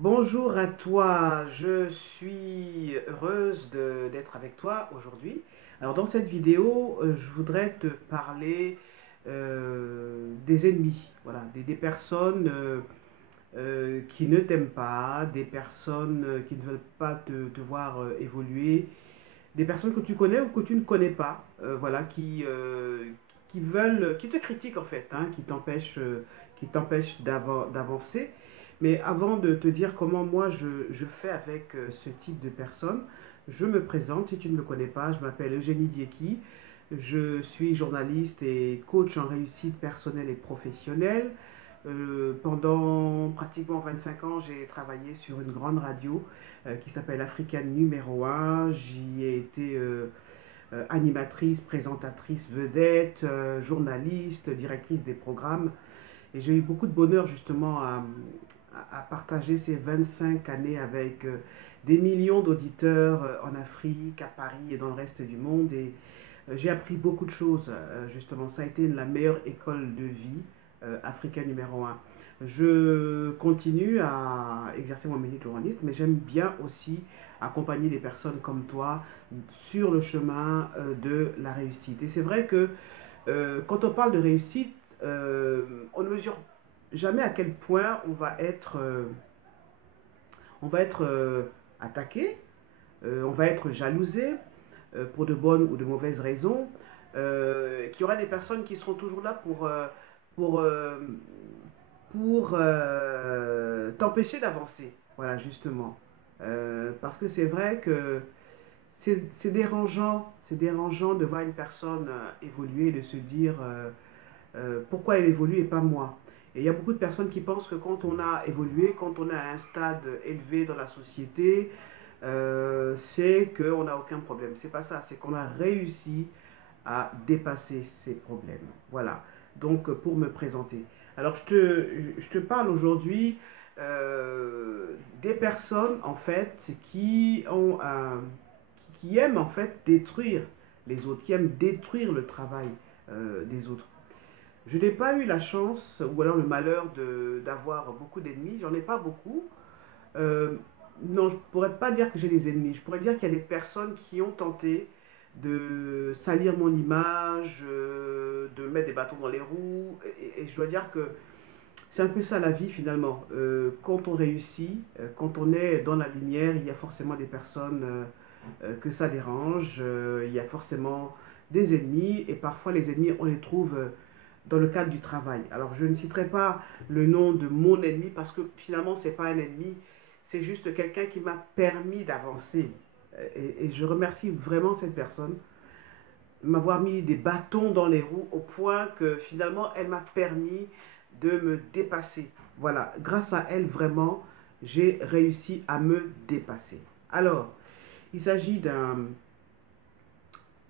Bonjour à toi, je suis heureuse d'être avec toi aujourd'hui. Alors dans cette vidéo, je voudrais te parler des ennemis, voilà, des personnes qui ne t'aiment pas, des personnes qui ne veulent pas te voir évoluer, des personnes que tu connais ou que tu ne connais pas, voilà, qui veulent, qui te critiquent en fait, hein, qui t'empêchent d'avancer. Mais avant de te dire comment moi je fais avec ce type de personnes, je me présente. Si tu ne me connais pas, je m'appelle Eugénie Dieki. Je suis journaliste et coach en réussite personnelle et professionnelle. Pendant pratiquement 25 ans, j'ai travaillé sur une grande radio qui s'appelle African numéro 1. J'y ai été animatrice, présentatrice vedette, journaliste, directrice des programmes. Et j'ai eu beaucoup de bonheur justement à partager ces 25 années avec des millions d'auditeurs en Afrique, à Paris et dans le reste du monde. Et j'ai appris beaucoup de choses, justement. Ça a été la meilleure école de vie, Africain numéro un. Je continue à exercer mon métier de journaliste, mais j'aime bien aussi accompagner des personnes comme toi sur le chemin de la réussite. Et c'est vrai que quand on parle de réussite, on ne mesure jamais à quel point on va être attaqué, on va être jalousé pour de bonnes ou de mauvaises raisons, qu'il y aura des personnes qui seront toujours là pour, euh, pour t'empêcher d'avancer. Voilà, justement. Parce que c'est vrai que c'est dérangeant de voir une personne évoluer et de se dire pourquoi elle évolue et pas moi. Et il y a beaucoup de personnes qui pensent que quand on a évolué, quand on est à un stade élevé dans la société, c'est qu'on n'a aucun problème. C'est pas ça, c'est qu'on a réussi à dépasser ces problèmes. Voilà. Donc, pour me présenter. Alors, je te parle aujourd'hui des personnes, en fait, qui aiment, en fait, détruire les autres, qui aiment détruire le travail des autres. Je n'ai pas eu la chance ou alors le malheur d'avoir beaucoup d'ennemis. J'en ai pas beaucoup. Euh, non, je ne pourrais pas dire que j'ai des ennemis. Je pourrais dire qu'il y a des personnes qui ont tenté de salir mon image, de mettre des bâtons dans les roues. Et je dois dire que c'est un peu ça la vie finalement. Quand on réussit, quand on est dans la lumière, il y a forcément des personnes que ça dérange. Il y a forcément des ennemis. Et parfois les ennemis, on les trouve dans le cadre du travail. Alors je ne citerai pas le nom de mon ennemi parce que finalement ce n'est pas un ennemi, c'est juste quelqu'un qui m'a permis d'avancer. Et je remercie vraiment cette personne de m'avoir mis des bâtons dans les roues au point que finalement elle m'a permis de me dépasser. Voilà, grâce à elle vraiment, j'ai réussi à me dépasser. Alors, il s'agit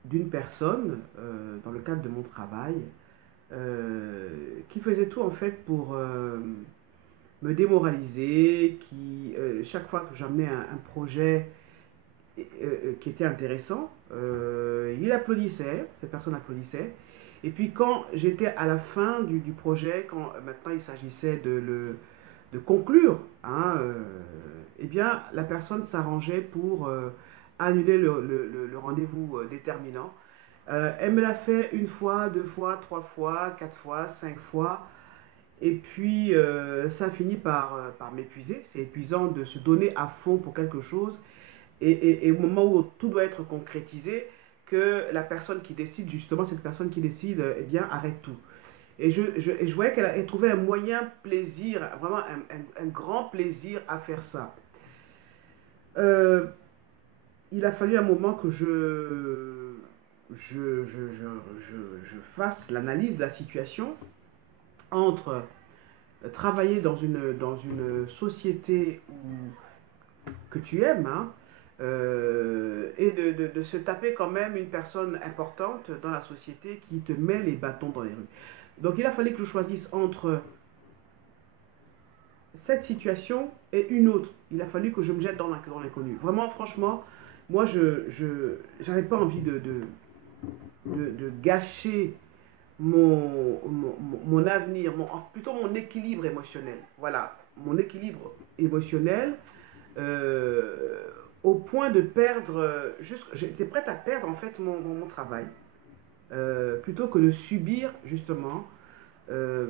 d'une personne dans le cadre de mon travail qui faisait tout en fait pour me démoraliser, chaque fois que j'amenais un projet qui était intéressant, il applaudissait, cette personne applaudissait. Et puis quand j'étais à la fin du projet, quand maintenant il s'agissait de conclure, hein, eh bien la personne s'arrangeait pour annuler le rendez-vous déterminant. Elle me l'a fait une fois, deux fois, trois fois, quatre fois, cinq fois. Et puis, ça finit par m'épuiser. C'est épuisant de se donner à fond pour quelque chose. Et au moment où tout doit être concrétisé, que la personne qui décide, justement, cette personne qui décide, eh bien, arrête tout. Et je voyais qu'elle trouvait un moyen plaisir, vraiment un grand plaisir à faire ça. Euh, il a fallu un moment que je fasse l'analyse de la situation entre travailler dans une société que tu aimes, hein, et de se taper quand même une personne importante dans la société qui te met les bâtons dans les rues. Donc il a fallu que je choisisse entre cette situation et une autre. Il a fallu que je me jette dans l'inconnu. Vraiment, franchement, moi, je n'avais pas envie de gâcher mon avenir, plutôt mon équilibre émotionnel. Voilà. mon équilibre émotionnel au point de perdre, j'étais prête à perdre en fait mon travail, plutôt que de subir justement euh,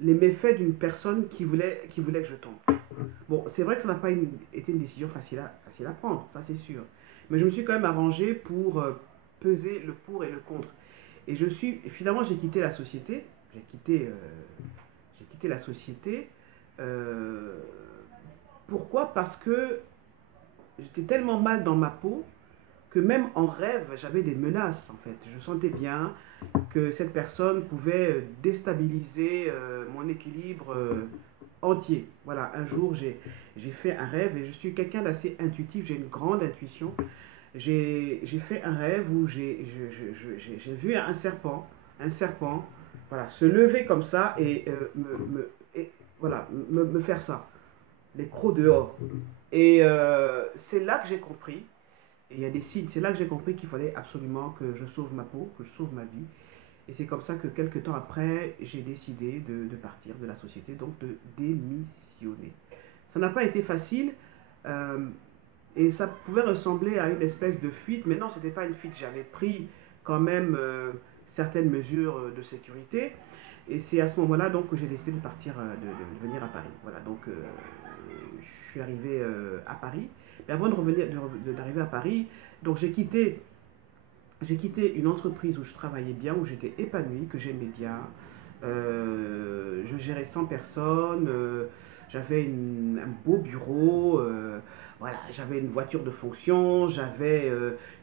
les méfaits d'une personne qui voulait que je tombe. Bon, c'est vrai que ça n'a pas été une décision facile à prendre, ça c'est sûr. Mais je me suis quand même arrangé pour peser le pour et le contre. Et finalement, j'ai quitté la société. J'ai quitté la société. euh, Pourquoi? Parce que j'étais tellement mal dans ma peau que même en rêve, j'avais des menaces en fait. Je sentais bien que cette personne pouvait déstabiliser mon équilibre entier. Voilà, un jour j'ai fait un rêve et je suis quelqu'un d'assez intuitif, j'ai une grande intuition. J'ai fait un rêve où j'ai vu un serpent, voilà, se lever comme ça et, voilà, me faire ça, les crocs dehors. Et c'est là que j'ai compris, et il y a des signes, c'est là que j'ai compris qu'il fallait absolument que je sauve ma peau, que je sauve ma vie. Et c'est comme ça que quelques temps après, j'ai décidé de partir de la société, donc de démissionner. Ça n'a pas été facile, euh, et ça pouvait ressembler à une espèce de fuite, mais non, ce n'était pas une fuite. J'avais pris quand même certaines mesures de sécurité, et c'est à ce moment-là donc que j'ai décidé de partir, de venir à Paris. Voilà, donc je suis arrivé à Paris. Mais avant de revenir, d'arriver à Paris, donc j'ai quitté une entreprise où je travaillais bien, où j'étais épanoui, que j'aimais bien. Je gérais 100 personnes, j'avais un beau bureau, voilà, j'avais une voiture de fonction, j'avais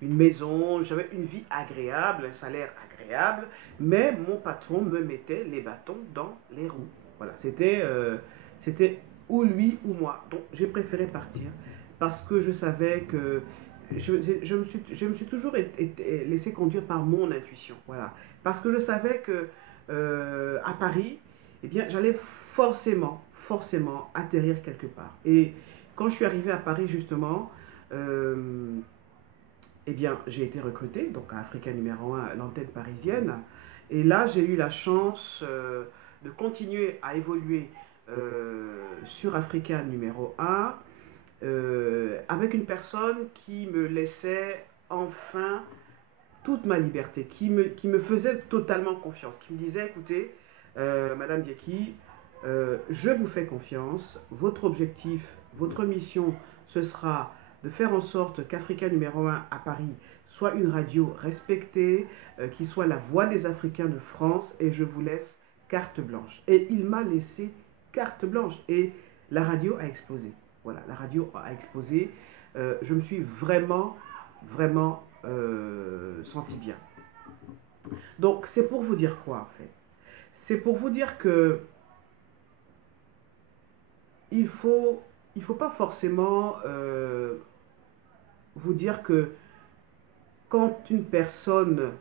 une maison, j'avais une vie agréable, un salaire agréable, mais mon patron me mettait les bâtons dans les roues. Voilà, c'était ou lui ou moi. Donc j'ai préféré partir parce que je savais que je me suis toujours laissé conduire par mon intuition. Voilà. Parce que je savais que à Paris, eh bien, j'allais forcément atterrir quelque part. Et quand je suis arrivé à Paris, justement, eh bien, j'ai été recruté, donc à Africa numéro 1, l'antenne parisienne. Et là, j'ai eu la chance de continuer à évoluer sur Africa numéro 1 avec une personne qui me laissait enfin toute ma liberté, qui me faisait totalement confiance, qui me disait, écoutez, Madame Dieki, je vous fais confiance, votre objectif, votre mission, ce sera de faire en sorte qu'Africa numéro 1 à Paris soit une radio respectée, qui soit la voix des Africains de France, et je vous laisse carte blanche. Et il m'a laissé carte blanche, et la radio a explosé. Voilà, la radio a explosé. Je me suis vraiment senti bien. Donc, c'est pour vous dire quoi, en fait? C'est pour vous dire que il faut pas forcément vous dire que quand une personne